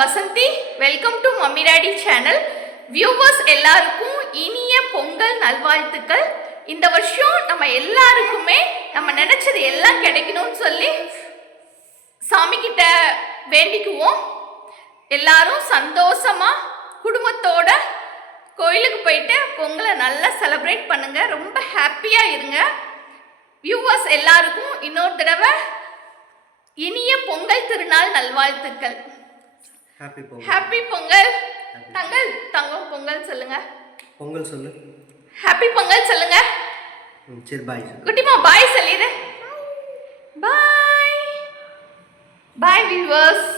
Vasanthi. Welcome to mummy daddy channel. Viewers எல்லாருக்கும் இனிய பொங்கல் நல்வாழ்த்துக்கள். இந்த வருஷம் நம்ம எல்லாருக்குமே நம்ம நினைச்சது எல்லாம் கிடைக்கணும்னு சொல்லி சாமி கிட்ட வேண்டிக்குவோம். எல்லாரும் சந்தோஷமா குடும்பத்தோட கோயிலுக்கு போயிட்டு பொங்கலை நல்லா செலிப்ரேட் பண்ணுங்க. ரொம்ப ஹாப்பியா இருங்க. வியூவர்ஸ் எல்லாருக்கும் இன்னொரு தடவை இனிய பொங்கல் திருநாள் நல்வாழ்த்துக்கள். ஹாப்பி பொங்கல். தங்கம் பொங்கல் சொல்லுங்க. பொங்கல் சொல்லு. ஹாப்பி பொங்கல் சொல்லுங்க. சரி பாய். குட்டிமா பாய் சொல்லிடு. பாய் பாய் வியூவர்ஸ்.